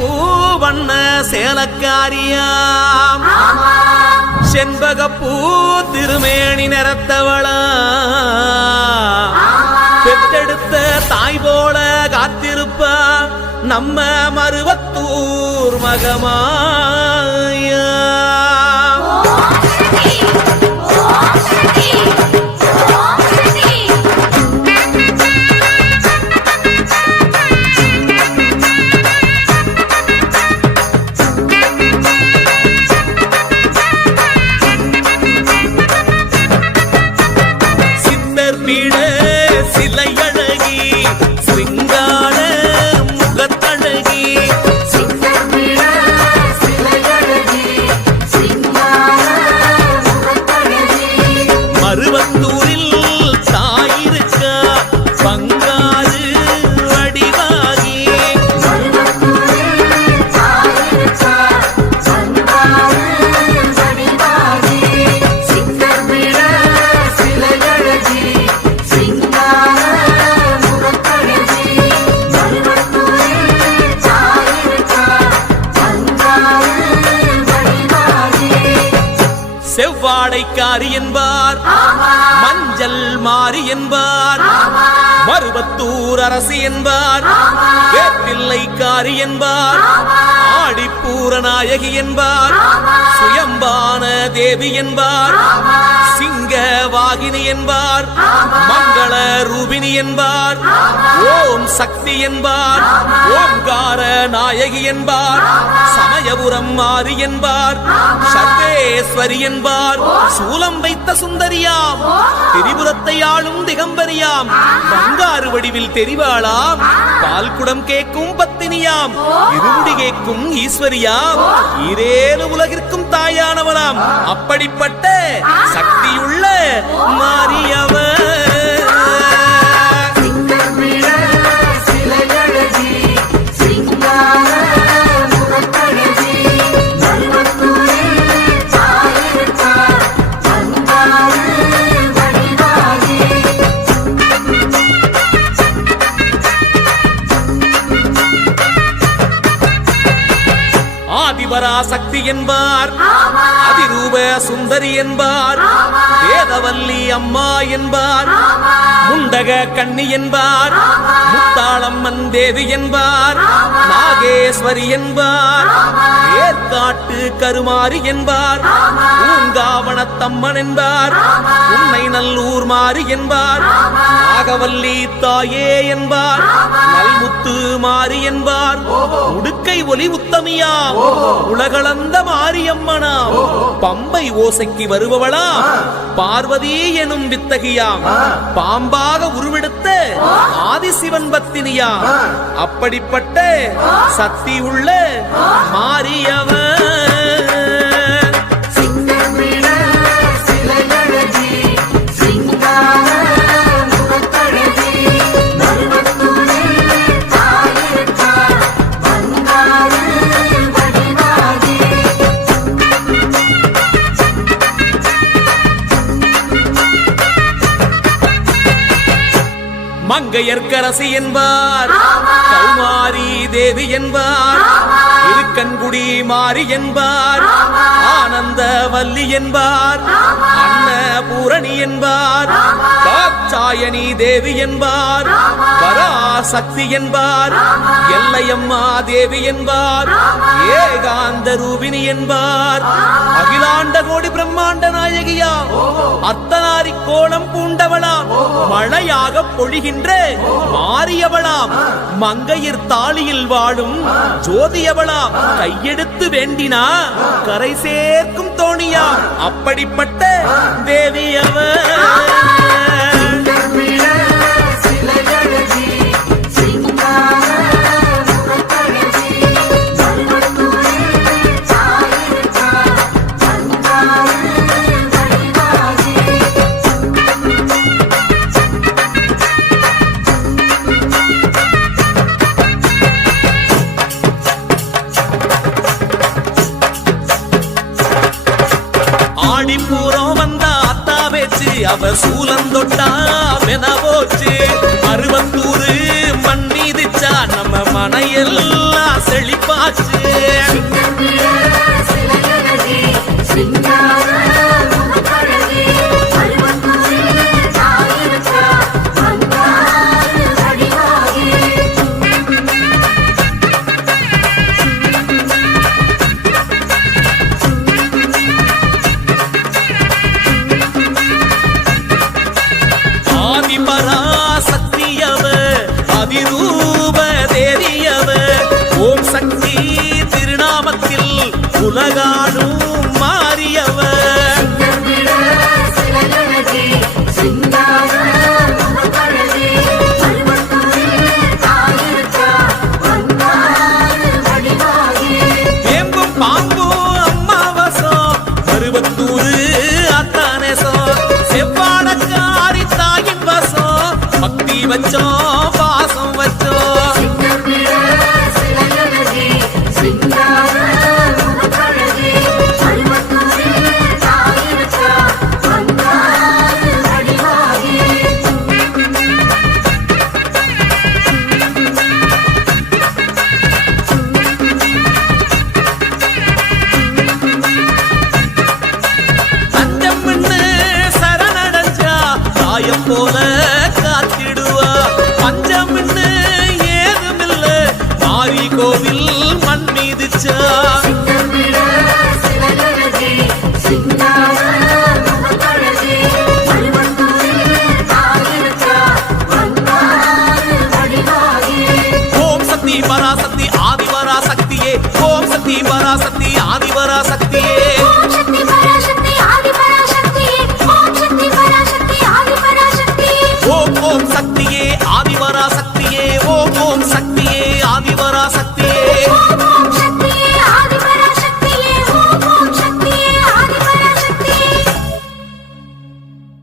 பூ வண்ண சேலக்காரியாம். செண்பக பூ திருமேனி நிறத்தவளா பெத்தெடுத்த தாய் போல காத்திருப்பா நம்ம மருவத்தூர் மகமாயா. செவ்வாடைக்காரி என்பார். மஞ்சள் மாறி என்பார். மருவத்தூர் அரசி என்பார். வேப்பிள்ளைக்காரி என்பார். ஆடிப்பூர நாயகி என்பார். சுயம்பான தேவி என்பார். சிங்க வாகினி என்பார். மங்கள ரூபினி என்பார். ஓம் சக்தி என்பார். நாயகி என்பார் சமயபுரம் மாறி என்பார் சர்வேஸ்வரி என்பார் சூலம் வைத்த சுந்தரியாம் திரிபுரத்தை ஆளும் திகம்பரியாம் பங்காறு வடிவில் தெரிவாளாம் பால்குடம் கேட்கும் பத்தினியாம் இருமுடி கேட்கும் ஈஸ்வரியாம் ஈரேழு உலகிற்கும் தாயானவளாம். அப்படிப்பட்ட சக்தியுள்ள மாறியவர். ஆதிபரா சக்தி என்பார் அதிரூப சுந்தரி என்பார் வேதவல்லி அம்மா என்பார் முண்டக கண்ணி என்பார் முத்தாளம்மன் தேவி என்பார் நாகேஸ்வரி என்பார் ஏற்காட்டு கருமாரி என்பார் பூங்காவனத்தம்மன் என்பார் உன்னை நல்லூர் மாறி என்பார் நாகவல்லி தாயே என்பார் நல்முத்து மாறி என்பார் உடுக்கை ஒலி உத்தமியா உலகளந்த மாரியம்மனா. பம்பை ஓசைக்கு வருபவளா. பார்வதி எனும் வித்தகியாம் பாம்பாக உருவெடுத்த ஆதிசிவன் பத்தினியா. அப்படிப்பட்ட சக்தி உள்ள மாரியவன். மங்கையர்க்கரசி என்பார். கௌமாரி தேவி என்பார். இருக்கன்குடி மாறி என்பார். ஆனந்த வல்லி என்பார். அன்னபூரணி என்பார். தாட்சாயணி தேவி என்பார். பராசக்தி என்பார். எல்லையம்மா தேவி என்பார். ஏகாந்த ரூபினி என்பார். அகிலாண்ட கோடி பிரம்மாண்ட நாயகியா. அத்தனாரி கோலம் பூண்டவளாம். மழையாக பொழிகின்ற மாறியவளாம். மங்கையர் தாளியில் வாழும் ஜோதியவளாம். கையெடுத்து வேண்டினா கரை சேர்க்கும் தோணியா அப்படிப்பட்ட தேவி அவள் அவ சூலந்தொட்டா மெனவோச்சு அருவத்தூரு மண் மீதிச்சா நம்ம மனையெல்லாம் செழிப்பாச்சு. கோவில் மண் மீது சா